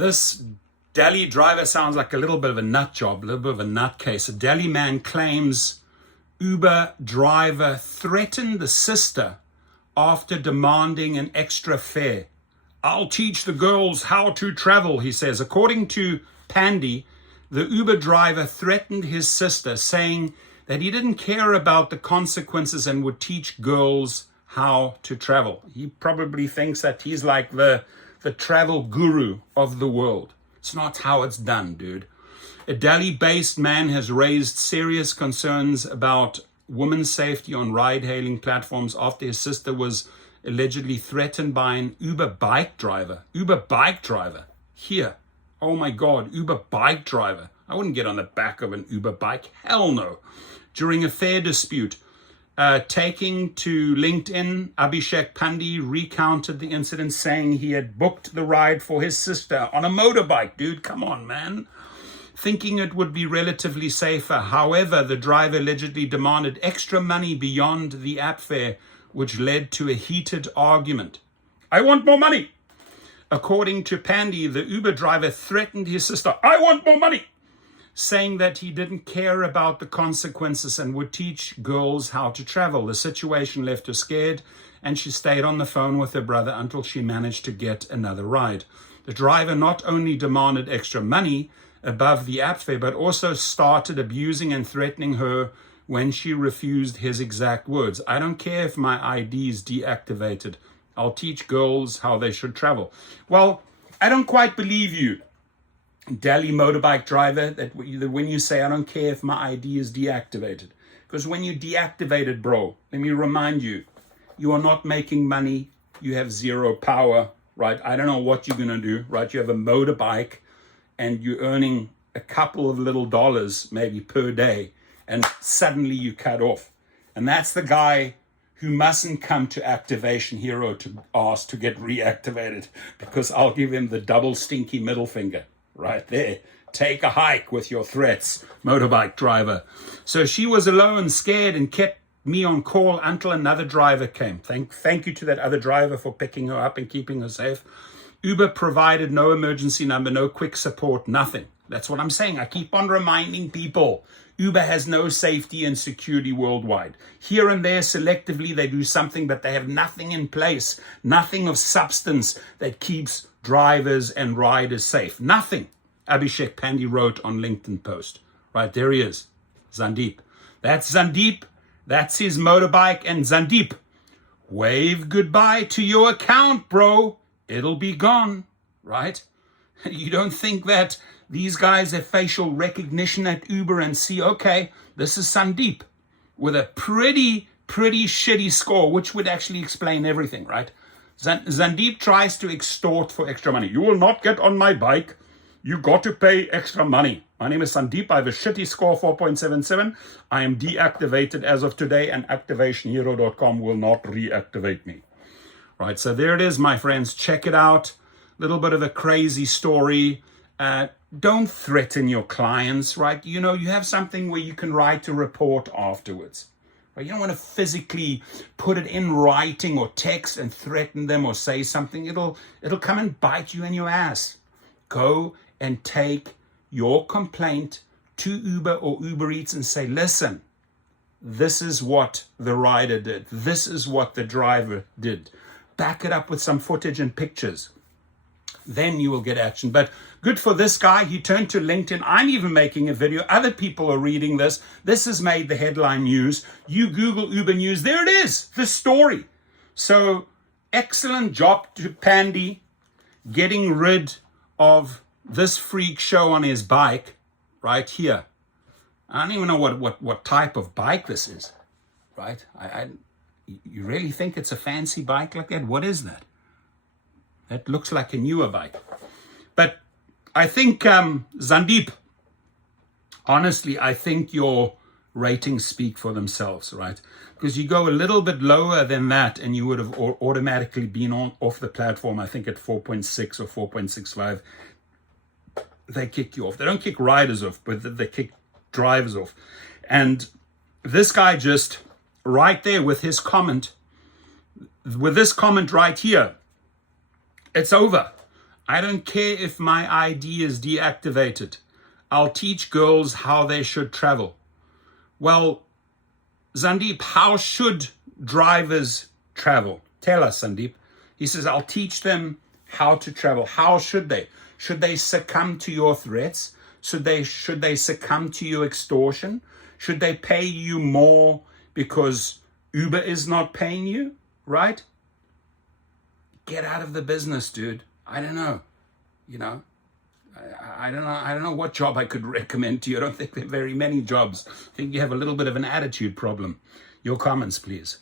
This Delhi driver sounds like a little bit of a nut job, a little bit of a nutcase. A Delhi man claims Uber driver threatened the sister after demanding an extra fare. I'll teach the girls how to travel, he says. According to Pandy, the Uber driver threatened his sister, saying that he didn't care about the consequences and would teach girls how to travel. He probably thinks that he's like the travel guru of the world. It's not how it's done, dude. A Delhi-based man has raised serious concerns about women's safety on ride-hailing platforms after his sister was allegedly threatened by an Uber bike driver. Uber bike driver. Here. Oh my God, Uber bike driver. I wouldn't get on the back of an Uber bike. Hell no. During a fare dispute, taking to LinkedIn, Abhishek Pandey recounted the incident, saying he had booked the ride for his sister on a motorbike. Dude, come on, man. Thinking it would be relatively safer. However, the driver allegedly demanded extra money beyond the app fare, which led to a heated argument. I want more money. According to Pandy, the Uber driver threatened his sister. I want more money. Saying that he didn't care about the consequences and would teach girls how to travel. The situation left her scared, and she stayed on the phone with her brother until she managed to get another ride. The driver not only demanded extra money above the app fare, but also started abusing and threatening her when she refused his exact words. I don't care if my ID is deactivated. I'll teach girls how they should travel. Well, I don't quite believe you, Delhi motorbike driver, that when you say, I don't care if my ID is deactivated. Because when you deactivate it, bro, let me remind you, you are not making money. You have zero power, right? I don't know what you're going to do, right? You have a motorbike and you're earning a couple of little dollars maybe per day, and suddenly you cut off. And that's the guy who mustn't come to Activation Hero to ask to get reactivated, because I'll give him the double stinky middle finger right there. Take a hike with your threats, motorbike driver. So she was alone, scared, and kept me on call until another driver came. Thank you to that other driver for picking her up and keeping her safe. Uber provided no emergency number, no quick support, nothing. That's what I'm saying. I keep on reminding people. Uber has no safety and security worldwide. Here and there, selectively, they do something, but they have nothing in place, nothing of substance that keeps drivers and riders safe. Nothing. Abhishek Pandey wrote on LinkedIn post. Right, there he is. Sandeep. That's Sandeep. That's his motorbike. And Sandeep, wave goodbye to your account, bro. It'll be gone, right? You don't think that these guys have facial recognition at Uber and see, okay, this is Sandeep with a pretty shitty score, which would actually explain everything, right? Sandeep tries to extort for extra money. You will not get on my bike. You got to pay extra money. My name is Sandeep. I have a shitty score, 4.77. I am deactivated as of today, and activationhero.com will not reactivate me. Right, so there it is, my friends. Check it out. Little bit of a crazy story. Don't threaten your clients, right? You know, you have something where you can write a report afterwards. Right? You don't want to physically put it in writing or text and threaten them or say something. It'll come and bite you in your ass. Go and take your complaint to Uber or Uber Eats and say, listen, this is what the rider did. This is what the driver did. Back it up with some footage and pictures. Then you will get action. But good for this guy. He turned to LinkedIn. I'm even making a video. Other people are reading this. This has made the headline news. You Google Uber News. There it is, the story. So excellent job to Pandy getting rid of this freak show on his bike right here. I don't even know what type of bike this is, right? You really think it's a fancy bike like that? What is that? That looks like a newer bike. But I think, Sandeep, honestly, I think your ratings speak for themselves, right? Because you go a little bit lower than that and you would have automatically been off the platform, I think at 4.6 or 4.65. They kick you off. They don't kick riders off, but they kick drivers off. And this guy just right there with his comment, with this comment right here, it's over. I don't care if my ID is deactivated. I'll teach girls how they should travel. Well, Sandeep, how should drivers travel? Tell us, Sandeep. He says, I'll teach them how to travel. How should they? Should they succumb to your threats? Should they succumb to your extortion? Should they pay you more because Uber is not paying you? Right? Get out of the business, dude. I don't know. You know, I don't know what job I could recommend to you. I don't think there are very many jobs. I think you have a little bit of an attitude problem. Your comments, please.